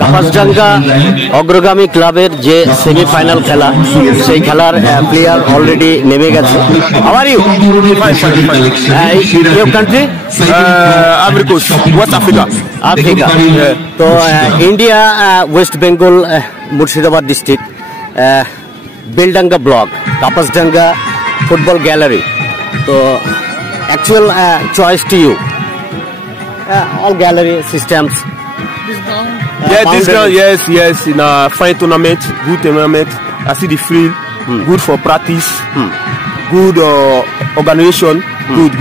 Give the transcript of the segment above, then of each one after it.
কাপাসডাঙ্গা অগ্রগামী ক্লাবের যে সেমিফাইনাল খেলা, সেই খেলার প্লেয়ার অলরেডি নেমে গেছে। How are you? Your country? Ivory Coast, West Africa. Africa. তো India, West Bengal, Murshidabad district, Beldanga block, Kapasdanga football gallery. তো actual choice to you. All gallery systems. Yeah, this ground, yes, in a fine tournament, good tournament. I see the field, good for practice, good organization, good.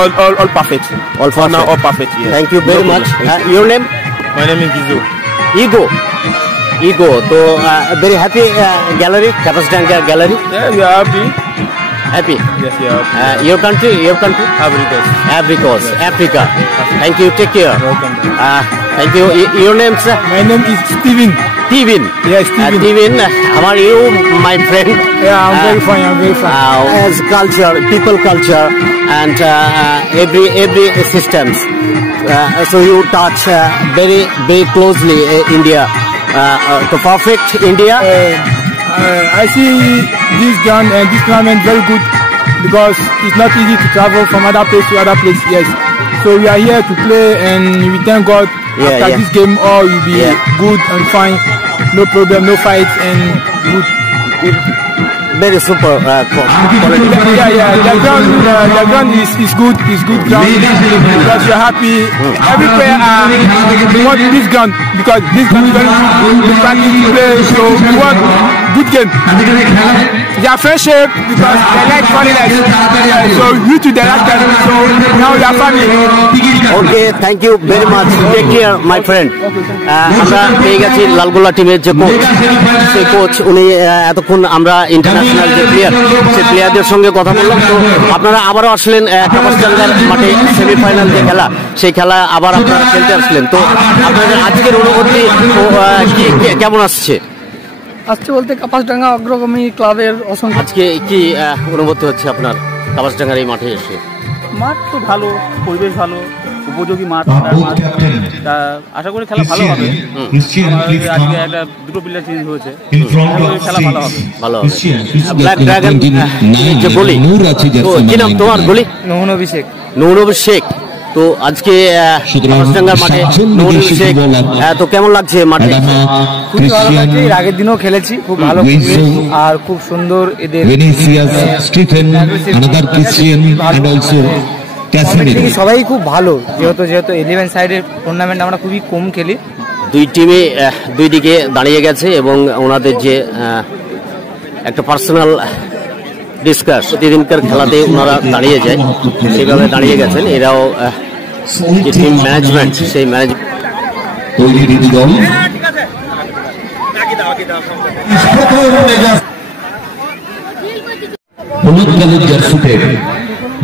All perfect. All for now, all perfect. Yes. Thank you very much. Your name? My name is Gizo. Ego. So very happy gallery, Kapasdanga gallery. Yeah, we are happy. Happy? Yes, we are happy. Your country? Ivory Coast, Africa. Thank you. Take care. Welcome. Thank you. Your name, sir? My name is Steven. Yes, Steven, how are you, my friend? Yeah, I'm very fine. As culture, people culture, and every systems. So you touch very closely India. To perfect India. I see this ground and this tournament very good because it's not easy to travel from other place to other place. Yes, so we are here to play and we thank God. After this game, all will be good and fine, no problem, no fights, and good. Very super quality. The ground is good. It's good ground because we are happy. Every player we want this ground because this ground is very good. We practice to play, so we want good game. They are friendship because they like foreigners. So you two they like them. So now we are family. Okay, thank you very much. Take care, my friend. আমরা পেয়ে গেছি লালগোলা টিমের যে coach, সেই coach উনি এতক্ষণ আমরা international যে প্লেয়ার, সেই প্লেয়ারদের সঙ্গে কথা বললাম। তো আপনারা আবারও আসলেন কাপাসডাঙ্গার মাঠে, সেমিফাইনাল যে খেলা, সেই খেলা আবার আপনারা খেলতে আসলেন। তো আপনাদের আজকের অনুভূতি কেমন আসছে বলতে কাপাসডাঙ্গা অগ্রগামী ক্লাবের অসংখ্য। আজকে কি অনুভূতি হচ্ছে আপনার কাপাসডাঙ্গার এই মাঠে এসে? মাঠ তো ভালো, পরিবেশ ভালো, উপযোগী মাঠ। আশা করি খেলা ভালো হবে। আজকে দুটো প্লেয়ার চেঞ্জ হয়েছে, খেলা ভালো হবে। ব্ল্যাক ড্রাগন যে গলি, কি নাম তোমার? গলি নূর অভিষেক। তো আজকে কাপাসডাঙ্গার মাঠে নূর অভিষেক, তো কেমন লাগছে মাঠে? খুবই ভালো লাগছে। এর আগের দিনও খেলেছি, খুব ভালো আর খুব সুন্দর। এদের সবাই খুব ভালো, যেহেতু 11 সাইডের টুর্নামেন্ট আমরা খুবই কম খেলি। দুই টিমে দুই দিকে দাঁড়িয়ে গেছে এবং ওনাদের যে একটা পার্সোনাল ডিসকাস, প্রতিদিনকার খেলাতে ওনারা দাঁড়িয়ে যায়, সেভাবে দাঁড়িয়ে গেছেন। এরাও যে টিম ম্যানেজমেন্ট, সেই ম্যানেজমেন্ট হলুদ কালের জার্সিতে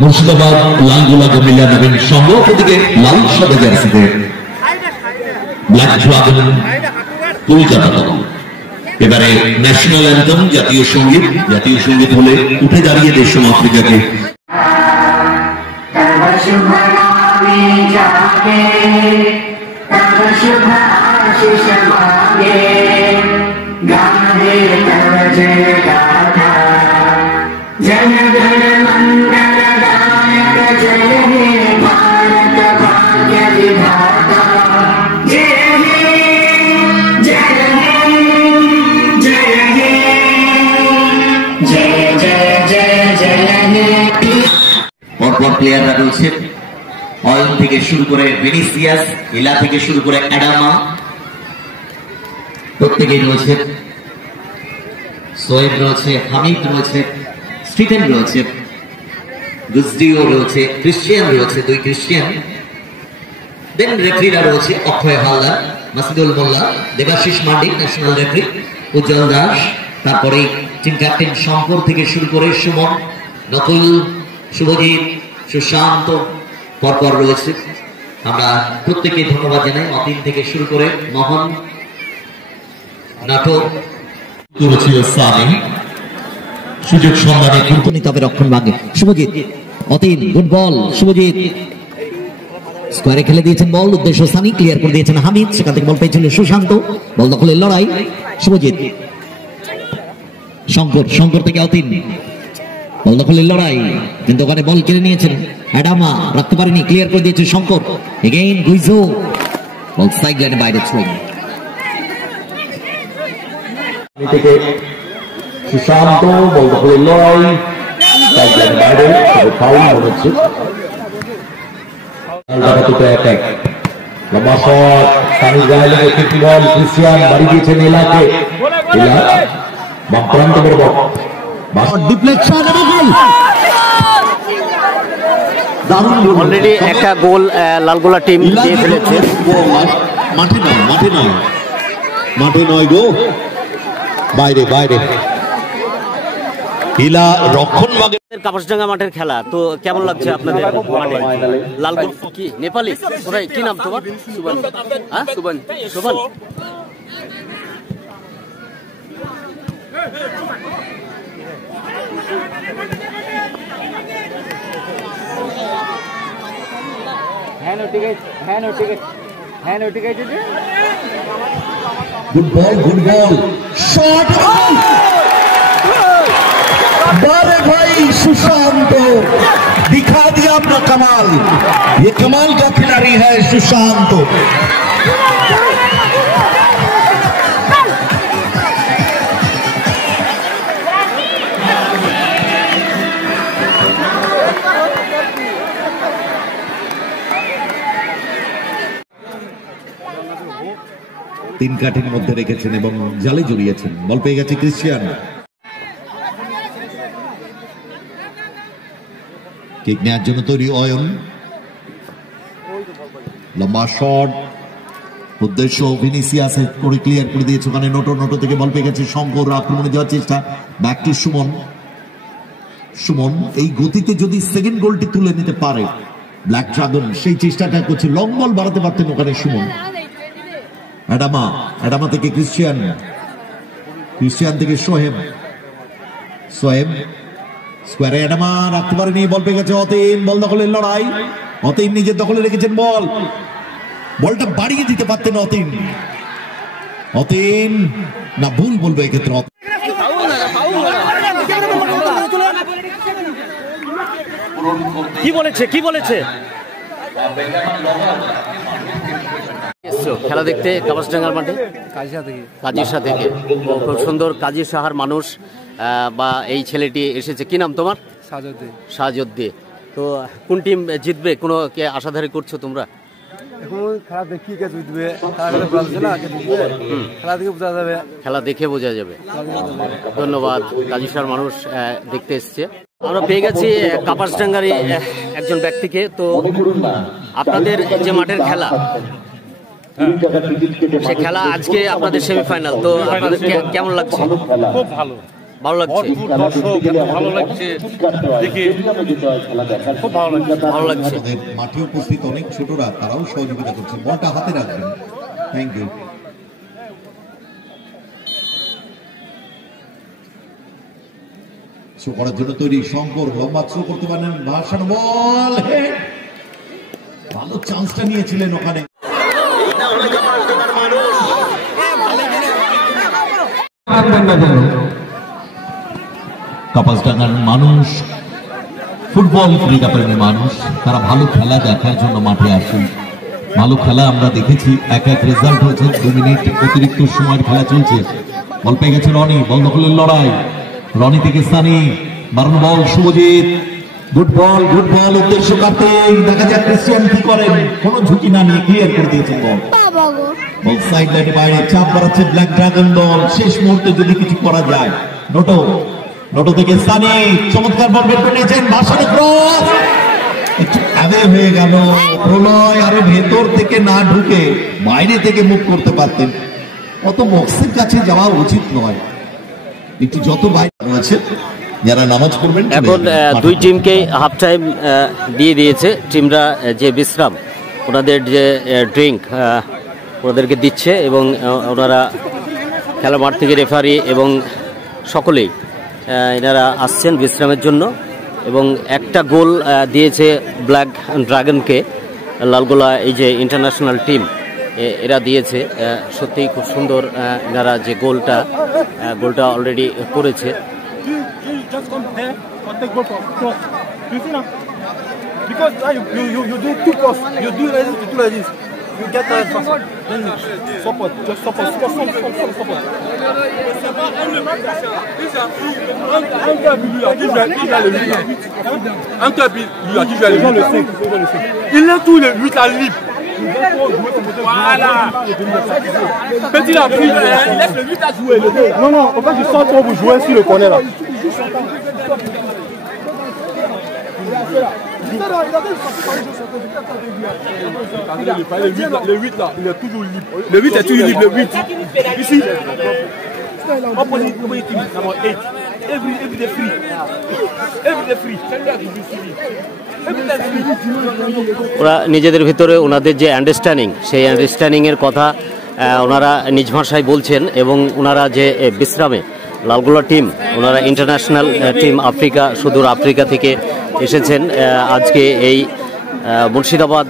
মুর্শিদাবাদ লালগোলা কুমিল্লা নবীন সংঘ, ওদিকে লাল সাদা জার্সিতে ব্ল্যাক ড্রাগন কলকাতা। এবারে ন্যাশনাল অ্যান্থম, জাতীয় সঙ্গীত হলে উঠে দাঁড়িয়ে দেশ আফ্রিকাকে পরপর প্লেয়াররা রয়েছে। অয়ন থেকে শুরু করে ভিনিসিয়াস, ইলা থেকে শুরু করে অ্যাডামা, প্রত্যেকেই রয়েছে। সোয়েব রয়েছে, হামিদ রয়েছে, স্টিফেন রয়েছে, গুজরিও রয়েছে, ক্রিশ্চিয়ান রয়েছে, দুই ক্রিশ্চিয়ান। দেন রেফারিরা রয়েছে অক্ষয় হালদার, মাসিদুল মোল্লা, দেবাশিস মান্ডি ন্যাশনাল রেফারি, উজ্জ্বল দাস, তারপরে টিম ক্যাপ্টেন শঙ্কর থেকে শুরু করে সুমন, নকুল, শুভজিৎ, সুশান্ত পরপর রয়েছে। আমরা প্রত্যেককে ধন্যবাদ জানাই। অতীন থেকে শুরু করে মোহন, নাটক সুযোগ সন্ধানে গুরুত্ব নিতে হবে রক্ষণ ভাগে। শুভজিৎ, অতীন, গুড বল, শুভজিৎ স্কোয়ারে খেলে দিয়েছেন বল, উদ্দেশ্য সানি, ক্লিয়ার করে দিয়েছেন হামিদ, সেখান থেকে বল পেয়েছিল সুশান্ত, বল দখলের লড়াই শুভজিৎ, শঙ্কর থেকে অতীন, বল দখলের লড়াই, কিন্তু ওখানে বল কেড়ে নিয়েছেন অ্যাডামা, রাখতে পারেনি, ক্লিয়ার করে দিয়েছে শঙ্কর, এগেইন গুইজো, বল সাইড লাইনে বাইরে ছুঁয়ে থেকে সুশান্ত, বল দখলের লড়াই সাইড লাইনে বাইরে, ফাউল মনে হচ্ছে। লম্বা শট, সানি গায়ে লেগে ফিরতি বল, ক্রিস্টিয়ান বাড়ি দিয়েছেন এলাকে, বাম প্রান্ত বরাবর ডিফ্লেকশন এবং গোল। অলরেডি একটা গোল লালগোলা টিম দিয়ে ফেলেছে। মাঠে নয় গো, বাইরে বাইরে। হিলা রক্ষণ ভাগে কাপাসডাঙ্গা মাঠের খেলা তো কেমন লাগছে আপনাদের? মাঠে লালগোল কি নেপালি কোথায়, কি নাম তোমার? সুবন, হ্যাঁ Shovan, Shovan. Good ball shot, बारे भाई सुशांत दिखा दिया अपना कमाल, ये कमाल का खिलाड़ी है सुशांत। তিন কাঠির মধ্যে রেখেছেন এবং জালে জড়িয়েছেন, বল পেয়ে গেছে ক্রিস্টিয়ান, কিক নেওয়ার জন্য তৈরি অয়ন, লম্বা শট, উদ্দেশ্য ভিনিসিয়াস করে ক্লিয়ার করে দিয়েছে, ওখানে নোটো থেকে বল পেয়ে গেছে শঙ্কর, আক্রমণে যাওয়ার চেষ্টা, ব্যাক টু সুমন এই গতিতে যদি সেকেন্ড গোলটি তুলে নিতে পারে ব্ল্যাক ড্রাগন, সেই চেষ্টাটা করছে, লং বল বাড়াতে পারতেন ওখানে সুমন। অ্যাডামা থেকে ক্রিস্টিয়ান থেকে সোহেব, স্কোয়ারে অ্যাডামা রাখতে পারেনি, বল পেয়ে গেছে অতীন, বল দখলের লড়াই, অতীন নিজের দখলে রেখেছেন বলটা বাড়িয়ে দিতে পারতেন অতীন না, ভুল বলবো এক্ষেত্রে। কি বলেছে খেলা দেখতে কাপাসডাঙ্গার মাঠে? কাজিরশা থেকে খুব সুন্দর, কাজী সাহার মানুষ বা এই ছেলেটি এসেছে, কি নাম তোমার? সাজদ্দি। তো কোন টিম জিতবে, কোনো কে আশাধারী করছো তোমরা? খেলা দেখে বোঝা যাবে। ধন্যবাদ। কাজিরশার মানুষ দেখতে এসছে। আমরা পেয়ে গেছি কাপাসডাঙ্গারই একজন ব্যক্তিকে। তো আপনাদের যে মাঠের খেলা, সে খেলা আজকে আপনাদের সেমিফাইনাল, তো আপনাদের কেমন লাগছে? খুব ভালো লাগছে, ভালো লাগছে দেখে, খুব ভালো লাগছে। মাঠে উপস্থিত অনেক ছোটরা, তারাও সহযোগিতা করছে, বলটা হাতে রাখবেন। Thank you. শো করার জন্য তৈরি শঙ্কর, লম্বা থ্রো করতে পারেন, ভাসানো বল, ভালো চান্সটা নিয়েছিলেন ওখানে। কাপাসডাঙ্গার মানুষ, ফুটবল ক্রীড়াপ্রেমী মানুষ, তারা ভালো খেলা দেখার জন্য মাঠে আসেন। ভালো খেলা আমরা দেখেছি, এক রেজাল্ট হয়েছে, 2 মিনিট অতিরিক্ত সময়ের খেলা চলছে। বল পেয়ে গেছে রনি, বল দখলের লড়াই, রনি থেকে সানি, মারানো বল শুভজিৎ, গুড বল উদ্দেশ্য কাটতে, দেখা যাক ক্রিস্টিয়ান কি করেন, কোন ঝুঁকি না নিয়ে ক্লিয়ার করে দিয়েছেন বল সাইড লাইনে বাইরে, চাপ বাড়াচ্ছে ব্ল্যাক ড্রাগন দল, শেষ মুহূর্তে যদি কিছু করা যায়। নোটো থেকে সানি, চমৎকার বল বের করে নিয়েছেন, ভাসানো ক্রস, একটু অ্যাওয়ে হয়ে গেল, প্রলয় আরো ভেতর থেকে না ঢুকে বাইরে থেকে মুভ করতে পারতেন, অত বক্সের কাছে যাওয়া উচিত নয়, একটু যত বাইরে আছে যারা নামাজ পড়বেন। এখন দুই টিমকে হাফ টাইম দিয়ে দিয়েছে, টিমরা যে বিশ্রাম, ওনাদের যে ড্রিঙ্ক ওনাদেরকে দিচ্ছে এবং ওনারা খেলা মাঠ থেকে রেফারি এবং সকলেই এনারা আসছেন বিশ্রামের জন্য। এবং একটা গোল দিয়েছে ব্ল্যাক ড্রাগনকে, লালগোলা এই যে ইন্টারন্যাশনাল টিম এরা দিয়েছে, সত্যিই খুব সুন্দর। এনারা যে গোলটা অলরেডি করেছে। Because you do two posts, you do like this. You get then support, just support. Il est tous les 8 à libre. Voilà. Petit la pris, il laisse le 8 à jouer. Non, en fait, je sens trop vous jouer sur le corner là. Le 8 là, il est toujours libre. Le 8 est toujours libre, le 8. Ici, opposite team, number 8. Every day free. Every day free. ওরা নিজেদের ভিতরে ওনাদের যে understanding, সেই আন্ডারস্ট্যান্ডিংয়ের কথা ওনারা নিজ ভাষায় বলছেন। এবং ওনারা যে বিশ্রামে লালগোলা টিম, ওনারা ইন্টারন্যাশনাল টিম, আফ্রিকা, সুদূর আফ্রিকা থেকে এসেছেন আজকে এই মুর্শিদাবাদ,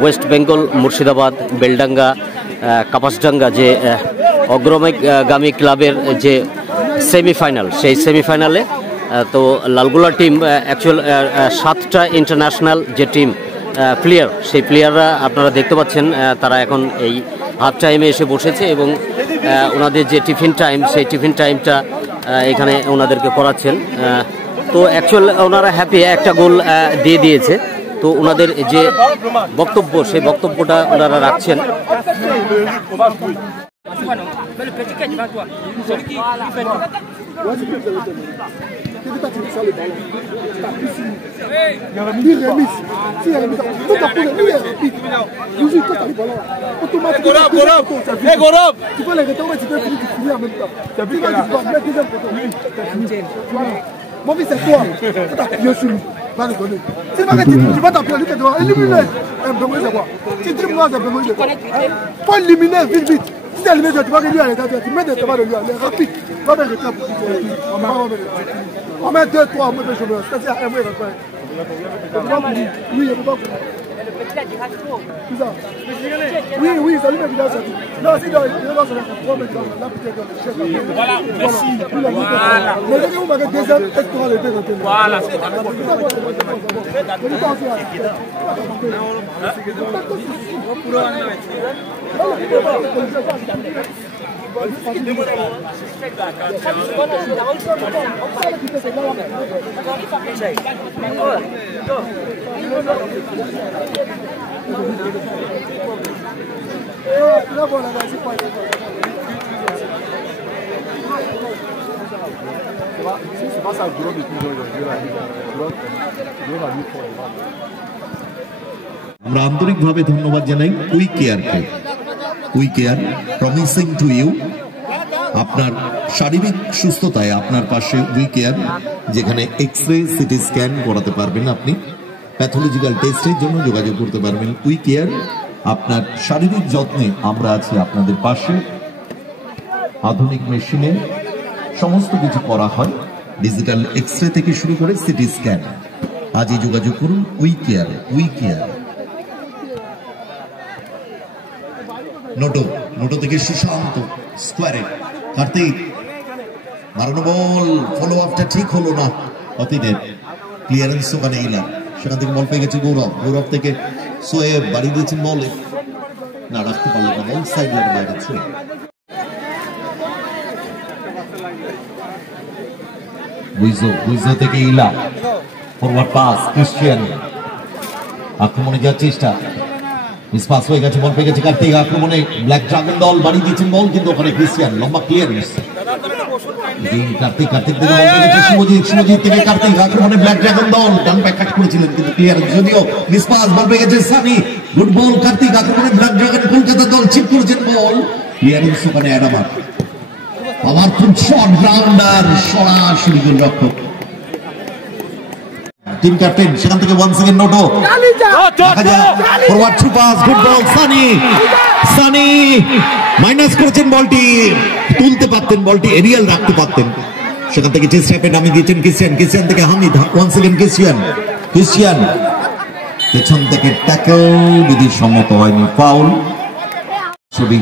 ওয়েস্ট বেঙ্গল মুর্শিদাবাদ বেলডাঙ্গা কাপাসডাঙ্গা যে অগ্রগামী ক্লাবের যে সেমিফাইনাল, সেই সেমিফাইনালে তো লালগোলা টিম অ্যাকচুয়াল 7টা ইন্টারন্যাশনাল যে টিম প্লেয়ার, সেই প্লেয়াররা আপনারা দেখতে পাচ্ছেন তারা এখন এই হাফ টাইমে এসে বসেছে এবং ওনাদের যে টিফিন টাইম, সেই টিফিন টাইমটা এখানে ওনাদেরকে করাচ্ছেন। তো অ্যাকচুয়াল ওনারা হ্যাপি, একটা গোল দিয়ে দিয়েছে। তো ওনাদের যে বক্তব্য, সেই বক্তব্যটা ওনারা রাখছেন। Mon fils, c'est toi. Tu t'appuies sur lui. Va rigoler. Si tu vas t'appuyer, tu dois éliminer. Bengoï, c'est quoi? Si tu dis moi, c'est Bengoï, c'est quoi? Faut éliminer vite. Si tu élimines, tu vas lui aller. Tu mets des tabacs de lui aller. Rapide. Va vers le club. On met 2-3, on met des cheveux. C'est-à-dire, un mois, il va faire. Oui, il ne peut pas courir. Oui, ça lui met bien sorti. Non, si il va se faire 3 mètres là, peut-être le chef. Voilà, merci. Voilà. Mais dès que vous m'avez deuxième, est-ce qu'on va les deux côtés? Voilà, c'est ça. C'est pas ça, le depuis আমরা আন্তরিকভাবে ধন্যবাদ জানাই we care promising to you. আপনার শারীরিক সুস্থতায় আপনার পাশে we care, যেখানে এক্স-রে, সিটি স্ক্যান করাতে পারবেন, আপনি প্যাথোলজিক্যাল টেস্টের জন্য যোগাযোগ করতে পারবেন। উই কেয়ার আপনার শারীরিক যত্নে আমরা আছি আপনাদের পাশে। আধুনিক মেশিনে সমস্ত কিছু করা হয়, ডিজিটাল এক্স-রে থেকে শুরু করে সিটি স্ক্যান। আজই যোগাযোগ করুন উই কেয়ার। নোটো থেকে সুশান্ত স্কোয়ারে কার্তিক মারানো বল, ফলো আপটা ঠিক হলো না, অতীনের ক্লিয়ারেন্স ওখানে ইলাম, সেখান থেকে বল পেয়ে গেছে গৌরব থেকে সোয়েব বাড়ি দিয়েছেন বলে না, রাখতে পারলেন না, বল সাইড লাইনের বাইরে ছুঁয়ে। বুইজো থেকে ইলা, ফরওয়ার্ড পাস ক্রিশ্চিয়ান, আক্রমণে যাওয়ার চেষ্টা, মিসপাস হয়ে গেছে, বল পেয়ে গেছে কার্তিক, আক্রমণে ব্ল্যাক ড্রাগন দল বাড়ি দিয়েছেন বল, কিন্তু ওখানে ক্রিশ্চিয়ান লম্বা ক্লিয়ারেন্স। কার্তিক থেকে বল পেয়ে গেছে শুভজিৎ থেকে কার্তিক, আক্রমণে ব্ল্যাক ড্রাগন দল ডান ব্যাক কাট করেছিলেন, কিন্তু ক্লিয়ারেন্স, যদিও মিসপাস, বল পেয়ে গেছে সানি, গুড বল কার্তিক, আক্রমণে ব্ল্যাক ড্রাগন কলকাতা দল চিপ করেছেন বল, ক্লিয়ারেন্স ওখানে অ্যাডামার, পাওয়ারফুল শট, গ্রাউন্ডার সরাসরি গোলরক্ষক টিম ক্যাপ্টেন, সেখান থেকে ওয়ান সেকেন্ড নোটো, দেখা যায় forward through pass, good ball Sunny minus করেছেন বলটি, তুলতে পারতেন বলটি, এরিয়াল রাখতে পারতেন, সেখান থেকে চেষ্টা পেয়ে নামিয়ে দিয়েছেন ক্রিশ্চিয়ান থেকে হামিদ, ওয়ান সেকেন্ড ক্রিশ্চিয়ান পেছন থেকে ট্যাকল বিধিসম্মত হয়নি, ফাউল। ছবি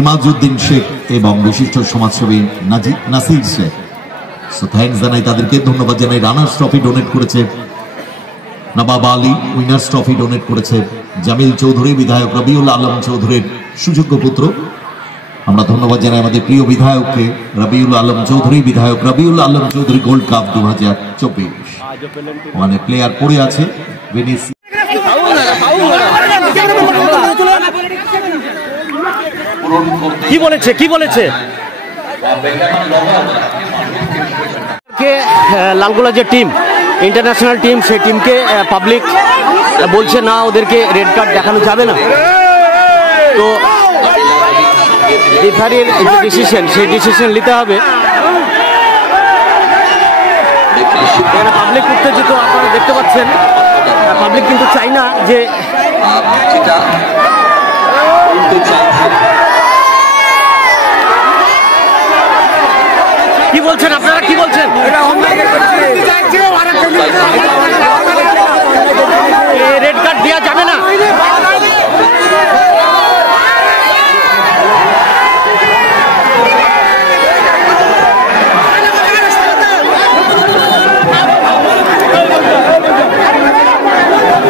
ইমাজউদ্দিন শেখ এবং বিশিষ্ট সমাজসেবী নাসির শেখ। সো থ্যাঙ্কস জানাই তাদেরকে, ধন্যবাদ জানাই। রানার্স ট্রফি ডোনেট করেছে Nawab Ali, winners trophy donate করেছে জামিল চৌধুরী, বিধায়ক রবিউল আলম চৌধুরীর সুযোগ্য পুত্র। আমরা ধন্যবাদ জানাই আমাদের প্রিয় বিধায়ককে, রবিউল আলম চৌধুরী, বিধায়ক রবিউল আলম চৌধুরী। গোল্ড কাপ 2024 ওখানে প্লেয়ার পড়ে আছে। কি বলেছে লালগোলা যে টিম, ইন্টারন্যাশনাল টিম, সেই টিমকে পাবলিক বলছে না ওদেরকে রেড কার্ড দেখানো যাবে না। তো রেফারির যে ডিসিশন, সেই ডিসিশন নিতে হবে। পাবলিক উত্তেজিত, আপনারা দেখতে পাচ্ছেন। পাবলিক কিন্তু চাই না যে কি বলছেন আপনারা, কি বলছেন? রেড কার্ড দেওয়া যাবে না।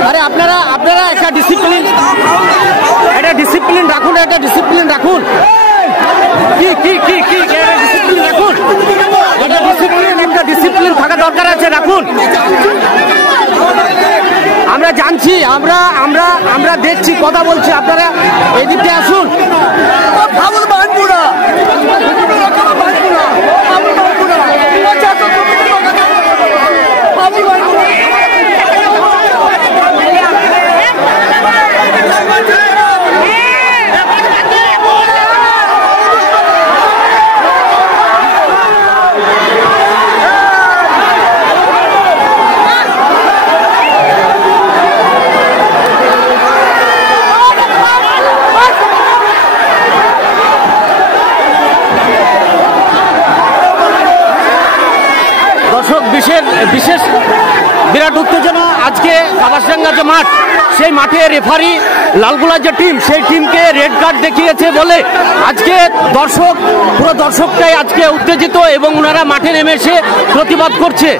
আরে আপনারা একটা ডিসিপ্লিন রাখুন, একটা ডিসিপ্লিন রাখুন। কি ডিসিপ্লিন রাখুন, একটা ডিসিপ্লিন থাকা দরকার আছে, রাখুন। আমরা জানছি, আমরা দেখছি, কথা বলছি, আপনারা এদিকে আসুন। বিশেষ বিরাট উত্তেজনা আজকে কাপাসডাঙ্গা যে মাঠ, সেই মাঠে রেফারি লালগোলার যে টিম, সেই টিমকে রেড কার্ড দেখিয়েছে বলে আজকে পুরো দর্শকটাই আজকে উত্তেজিত এবং ওনারা মাঠে নেমে এসে প্রতিবাদ করছে।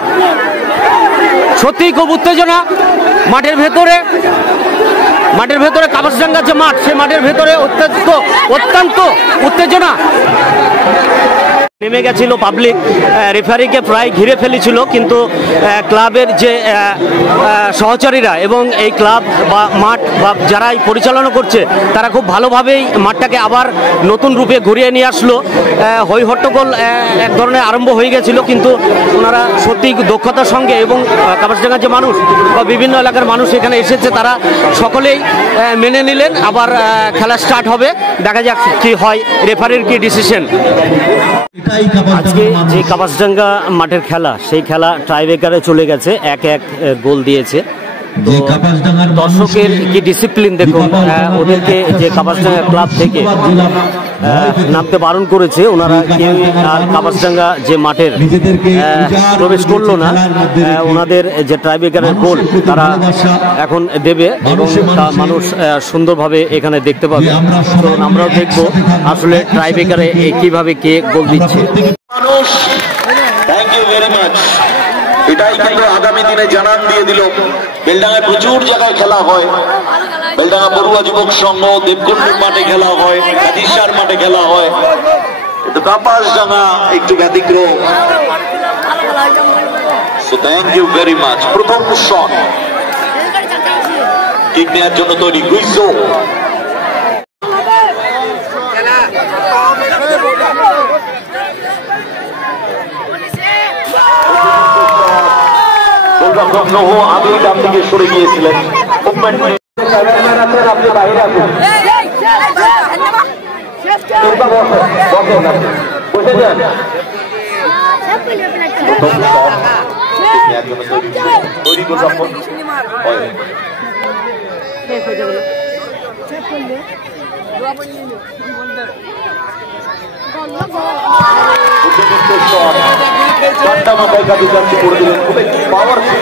সত্যিই খুব উত্তেজনা মাঠের ভেতরে কাপাসডাঙ্গা যে মাঠ, সেই মাঠের ভেতরে অত্যন্ত উত্তেজনা। নেমে গেছিল পাবলিক, রেফারিকে প্রায় ঘিরে ফেলেছিল, কিন্তু ক্লাবের যে সহচারীরা এবং এই ক্লাব বা মাঠ বা যারাই পরিচালনা করছে তারা খুব ভালোভাবেই মাঠটাকে আবার নতুন রূপে ঘুরিয়ে নিয়ে আসলো। হই হট্টগোল এক ধরনের আরম্ভ হয়ে গেছিল, কিন্তু ওনারা সত্যি দক্ষতার সঙ্গে এবং কাপাসডাঙ্গার যে মানুষ বা বিভিন্ন এলাকার মানুষ এখানে এসেছে, তারা সকলেই মেনে নিলেন। আবার খেলা স্টার্ট হবে, দেখা যাক কি হয়, রেফারির কি ডিসিশন। আজকে যে কাপাসডাঙ্গা মাঠের খেলা, সেই খেলা টাইব্রেকারে চলে গেছে, 1-1 গোল দিয়েছে। দর্শকের কি ডিসিপ্লিন দেখুন, ওদেরকে যে কাপাসডাঙ্গা ক্লাব থেকে নামতে বারণ করেছে, ওনারা কেউ কাপাসডাঙ্গা যে মাঠের প্রবেশ করলো না। ওনাদের যে টাইব্রেকারের গোল তারা এখন দেবে এবং তা মানুষ সুন্দরভাবে এখানে দেখতে পাবে। তো আমরাও দেখবো আসলে টাইব্রেকারে কিভাবে কে গোল দিচ্ছে। Thank you very much. এটাই কিন্তু আগামী দিনে জানান দিয়ে দিল। বেলডাঙ্গায় প্রচুর জায়গায় খেলা হয়, বেলডাঙ্গা বড়ুয়া যুবক সংঘ, দেবকুণ্ডুর মাঠে খেলা হয়, কাদিসার মাঠে খেলা হয়, কিন্তু কাপাসডাঙ্গা একটু ব্যতিক্রম। So thank you very much. প্রথম শট কিক নেওয়ার জন্য তৈরি গুইজো। আমি ডান দিকে সরে গিয়েছিলেন। আপনি বাইরে আসুন, বসে যান। তৈরি করলাম মাথায় কাটি করে দিলেন, খুব একটি পাওয়ারফুল।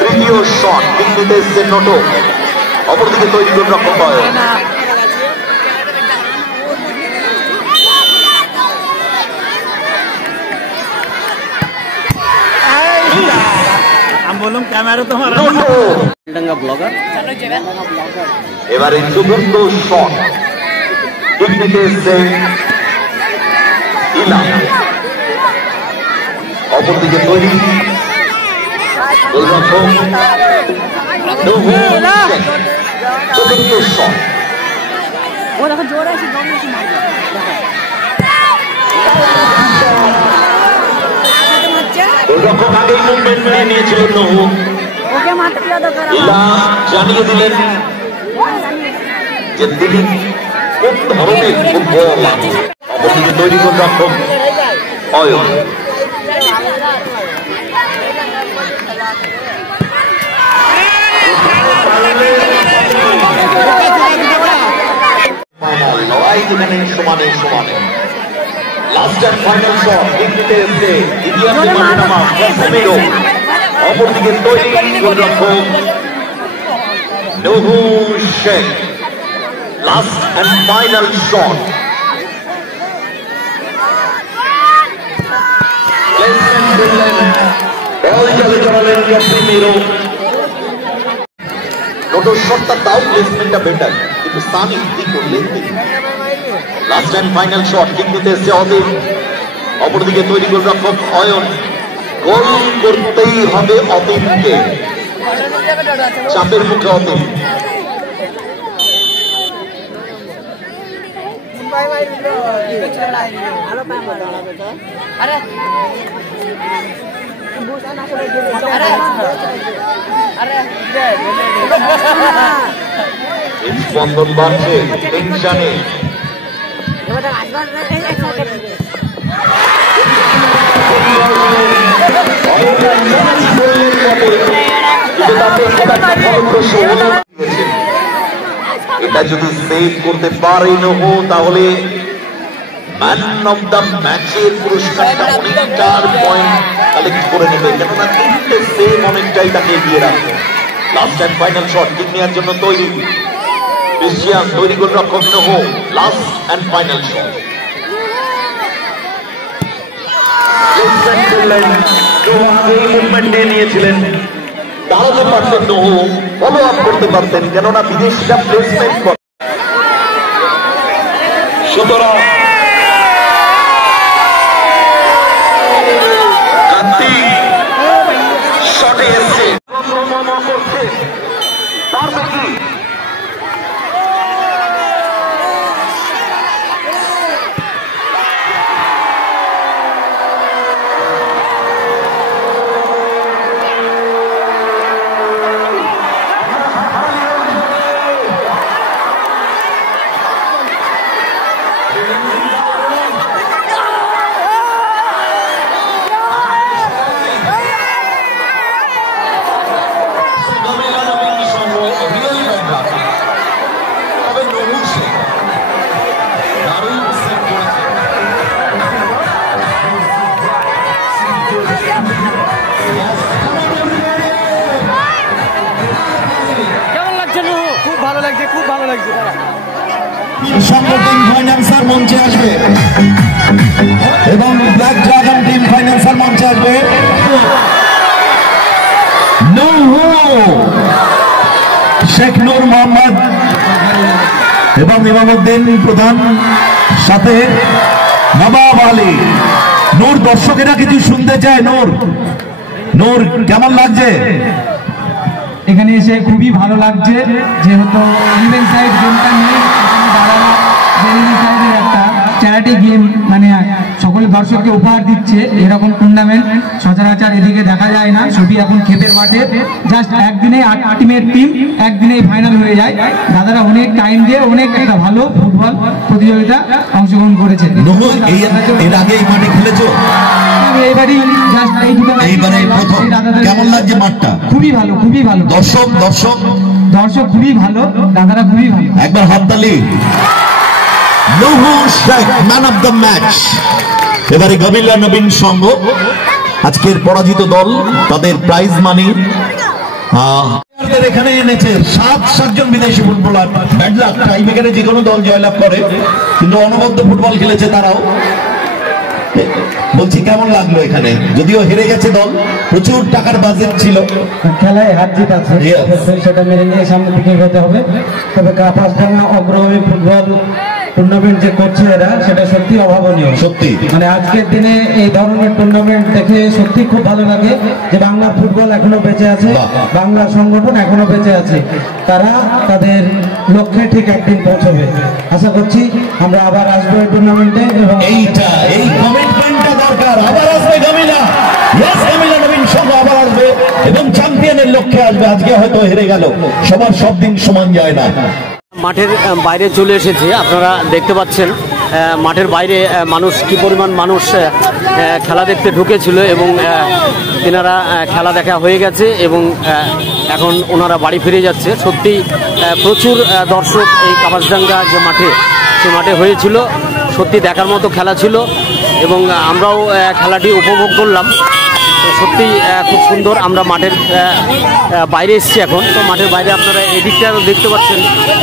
তৃতীয় শট বিঘ্নিত এসছে নোটো, অপরদিকে তৈরি করে রক্ষক হয়। এবারে চতুর্থ শট বিঘ্নিত এসছে ইলা, অপরদিকে তৈরি চতুর্থ শট গোলরক্ষক আগেই মুভমেন্ট নিয়ে নিয়েছিল নহু, ইলা জানিয়ে দিলেন যে তিনি কোন ধরনের ফুটবল। অপরদিকে তৈরি গোলরক্ষক অয়ন, লড়াই যেখানে সমানে সমানে। লাস্ট এন্ড ফাইনাল শট বিঘ্নিত এসছে ইতিহাসে মাটিনামা ক্যাসেমিরো, অপরদিকে তৈরি গোলরক্ষক Nahu Sheikh. Last and final shot ball চালু করালেন ক্যাসেমিরো। নোটোর শটটা তাও প্লেসমেন্টটা বেটার, কিন্তু সানি কি করলেন তিনি। লাস্ট এন্ড ফাইনাল শট বিঘ্নিত এসছে অতীব, অপরদিকে তৈরি গোলরক্ষক অয়ন। গোল করতেই হবে অতীবকে, চাপের মুখে অতীব। স্পন্দন বাড়ছে টেনশনে, এটা যদি সেভ করতে পারে নহো তাহলে ম্যান অফ দ্য ম্যাচের পুরস্কারটা অনেকটার পয়েন্ট কালেক্ট করে নেবে, কেননা তিনটে সেভ অনেকটাই তাকে এগিয়ে রাখবে। Last and final shot kick নেওয়ার জন্য তৈরি ক্রিশ্চিয়ান, তৈরি গোলরক্ষক নহো। লাস্ট অ্যান্ড ফাইনাল শট মুভমেন্টে নিয়েছিলেন, দাঁড়াতে পারতেন নহো, ফলো আপ করতে পারতেন, কেননা বিদেশিরা প্লেসমেন্ট করে। সুতরাং শটে এসছে পারবে কি? টিম ফাইন্যান্সার মঞ্চে আসবে এবং ব্ল্যাক ড্রাগন টিম ফাইন্যান্সার মঞ্চে আসবে। শেখ নূর মোহাম্মদ এবং ইমামউদ্দিন প্রধান, সাথে নবাব আলী। নূর, দর্শকেরা কিছু শুনতে চায়। নূর কেমন লাগছে? এখানে এসে খুবই ভালো লাগছে, যেহেতু ইভেন্ট সাইড গেমটা নিয়ে একটা চ্যারিটি গেম, মানে সকল দর্শককে উপহার দিচ্ছে। এরকম টুর্নামেন্ট সচরাচর এদিকে দেখা যায় না, শুধু এখন ক্ষেতের মাঠে জাস্ট একদিনে 8 টিমের টিম একদিনেই ফাইনাল হয়ে যায়। দাদারা অনেক টাইম দিয়ে অনেক একটা ভালো ফুটবল প্রতিযোগিতা অংশগ্রহণ করেছে। এর আগে এই মাঠে খেলেছো? এবারই জাস্ট এই দুটো এইবারে প্রথম। কেমন লাগছে মাঠটা? খুবই ভালো, খুবই ভালো। দর্শক খুবই ভালো, দাদারা খুবই ভালো। একবার হাততালি। Noor Sheikh man of the match. এবারে গাবিলা নবীন সংঘ, আজকের পরাজিত দল, তাদের প্রাইজ মানি এখানে এনেছে 7 জন বিদেশি ফুটবলার। ব্যাড লাক, টাইব্রেকারে যে কোনো দল জয়লাভ করে, কিন্তু অনবদ্য ফুটবল খেলেছে তারাও। বলছি কেমন লাগলো এখানে? যদিও হেরে গেছে দল, প্রচুর টাকার বাজেট ছিল, খেলায় হার জিত আছে, সেটা মেনে নিয়ে সামনের দিকে এগোতে হবে। তবে কাপাসডাঙ্গা অগ্রগামী ফুটবল টুর্নামেন্ট যে করছে এরা, সেটা সত্যি অভাবনীয়। সত্যি মানে আজকের দিনে এই ধরনের টুর্নামেন্ট দেখে সত্যি খুব ভালো লাগে যে বাংলার ফুটবল এখনো বেঁচে আছে, বাংলার সংগঠন এখনো বেঁচে আছে। তারা তাদের লক্ষ্যে ঠিক একদিন পৌঁছবে। আশা করছি আমরা আবার আসবো এই টুর্নামেন্টে, এবং এই কমিটমেন্টটা দরকার। আবার আসবে গামিলা, গামিলা নবীন সংঘ আবার আসবে এবং চ্যাম্পিয়নের লক্ষ্যে আসবে। আজকে হয়তো হেরে গেল, সবার সব দিন সমান যায় না। মাঠের বাইরে চলে এসেছে, আপনারা দেখতে পাচ্ছেন মাঠের বাইরে মানুষ, কি পরিমাণ মানুষ খেলা দেখতে ঢুকেছিল, এবং তেনারা খেলা দেখা হয়ে গেছে এবং এখন ওনারা বাড়ি ফিরে যাচ্ছে। সত্যি প্রচুর দর্শক এই কাপাসডাঙ্গা যে মাঠে, সে মাঠে হয়েছিল। সত্যি দেখার মতো খেলা ছিল এবং আমরাও খেলাটি উপভোগ করলাম। সত্যি খুব সুন্দর। আমরা মাঠের বাইরে এসেছি এখন, তো মাঠের বাইরে আপনারা এদিকটাও দেখতে পাচ্ছেন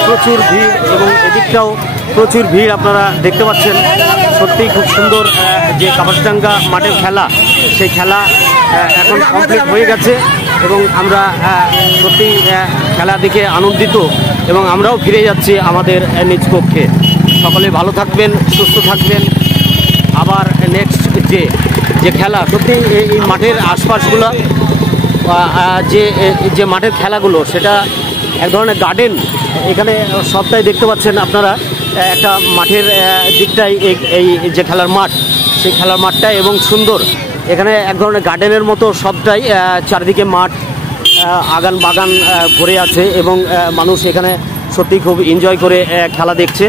প্রচুর ভিড়, এবং এদিকটাও প্রচুর ভিড় আপনারা দেখতে পাচ্ছেন। সত্যি খুব সুন্দর যে কাপাসডাঙ্গা মাঠের খেলা, সেই খেলা এখন কমপ্লিট হয়ে গেছে এবং আমরা সত্যি খেলা দেখে আনন্দিত, এবং আমরাও ফিরে যাচ্ছি আমাদের নিজ কক্ষে। সকলে ভালো থাকবেন, সুস্থ থাকবেন। আবার নেক্সট যে খেলা, সত্যি এই মাঠের আশপাশগুলো, যে মাঠের খেলাগুলো, সেটা এক ধরনের গার্ডেন। এখানে সবটাই দেখতে পাচ্ছেন আপনারা, একটা মাঠের দিকটাই এই যে খেলার মাঠ, সেই খেলার মাঠটা এবং সুন্দর। এখানে এক ধরনের গার্ডেনের মতো সবটাই, চারিদিকে মাঠ, আগান বাগান ভরে আছে, এবং মানুষ এখানে সত্যি খুব এনজয় করে খেলা দেখছে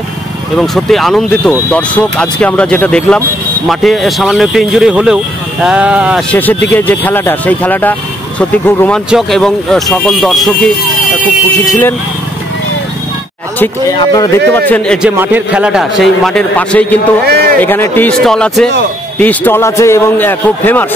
এবং সত্যি আনন্দিত দর্শক। আজকে আমরা যেটা দেখলাম, মাঠে সামান্য একটু ইনজুরি হলেও শেষের দিকে যে খেলাটা, সেই খেলাটা সত্যি খুব রোমাঞ্চক এবং সকল দর্শকই খুব খুশি ছিলেন। ঠিক আপনারা দেখতে পাচ্ছেন এই যে মাঠের খেলাটা, সেই মাঠের পাশেই কিন্তু এখানে টি স্টল আছে এবং খুব ফেমাস।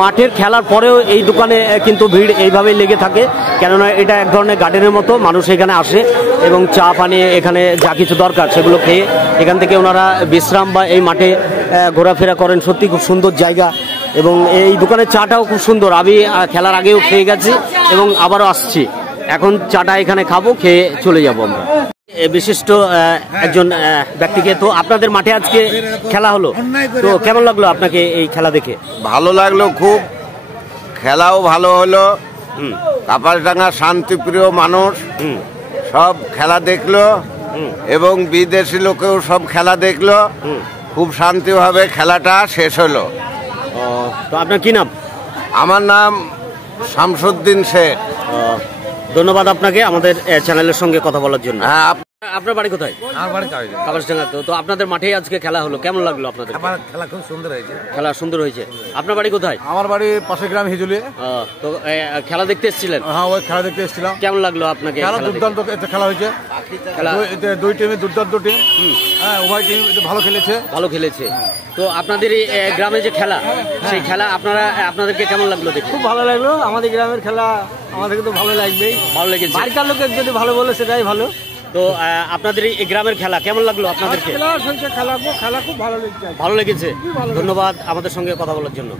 মাঠের খেলার পরেও এই দোকানে কিন্তু ভিড় এইভাবেই লেগে থাকে, কেননা এটা এক ধরনের গার্ডেনের মতো। মানুষ এখানে আসে এবং চা পানি এখানে যা কিছু দরকার সেগুলো খেয়ে এখান থেকে ওনারা বিশ্রাম বা এই মাঠে ঘোরাফেরা করেন। সত্যি খুব সুন্দর জায়গা এবং এই দোকানের চাটাও খুব সুন্দর। আমি খেলার আগেও খেয়ে গেছি এবং আবারও আসছি। এখন চাটা এখানে খাবো, খেয়ে চলে যাবো আমরা। বিশিষ্ট একজন ব্যক্তিকে, তো আপনাদের মাঠে আজকে খেলা হলো, তো কেমন লাগলো আপনাকে এই খেলা দেখে? ভালো লাগলো খুব, খেলাও ভালো হলো। কাপাসডাঙ্গা শান্তিপ্রিয় মানুষ সব খেলা দেখলো এবং বিদেশি লোকেও সব খেলা দেখলো। খুব শান্তিভাবে খেলাটা শেষ হলো। তো আপনার কি নাম? আমার নাম শামসুদ্দিন শেখ। ধন্যবাদ আপনাকে আমাদের চ্যানেলের সঙ্গে কথা বলার জন্য। হ্যাঁ, আপনার বাড়ি কোথায়? আমার বাড়ি কাপাসডাঙ্গা। তো আপনাদের মাঠে আজকে খেলা হলো, কেমন লাগলো আপনাদের? খেলা খুব সুন্দর হয়েছে। খেলা সুন্দর হয়েছে। আপনার বাড়ি কোথায়? আমার বাড়ি পাশের গ্রাম হিজুলি। তো খেলা দেখতে এসেছিলেন? হ্যাঁ, ওই খেলা দেখতে এসেছিলাম। কেমন লাগলো আপনাকে? খেলা দুর্দান্ত খেলা হয়েছে। দুই টিমে দুর্দান্ত টিম। হ্যাঁ, উভয় টিম ভালো খেলেছে। তো আপনাদের এই গ্রামে যে খেলা, সেই খেলা আপনাদেরকে কেমন লাগলো দেখে? খুব ভালো লাগলো। আমাদের গ্রামের খেলা আমাদেরকে তো ভালো লাগবেই। ভালো লেগেছে। বাড়ির লোকের যদি ভালো বলে সেটাই ভালো। তো আপনাদের এই গ্রামের খেলা কেমন লাগলো আপনাদেরকে? খেলা খুব ভালো লেগেছে। ভালো লেগেছে। ধন্যবাদ আমাদের সঙ্গে কথা বলার জন্য।